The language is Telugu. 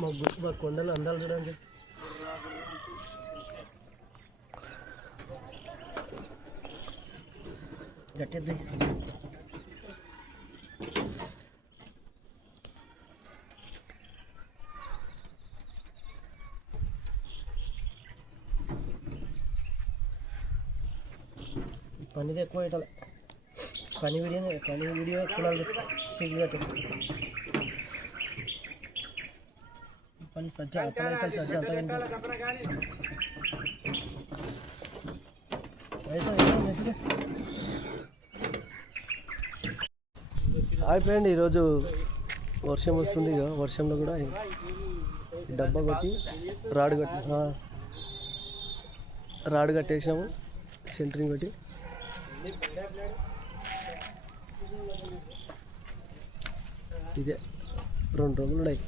మా కొండలు అందాలు చూడండి. గట్టెద్ది పనిది ఎక్కువ ఇట్లా పని వీడియో కులాలు సిగ్గు పని సజ్జ అప్పటి సజ్జ అంతా అయిపోయింది. ఈరోజు వర్షం వస్తుంది ఇక వర్షంలో కూడా డబ్బా కొట్టి రాడ్ కట్టేసాము సెంటరింగ్ కొట్టి. ఇదే 2 రోజులు ఉన్నాయి.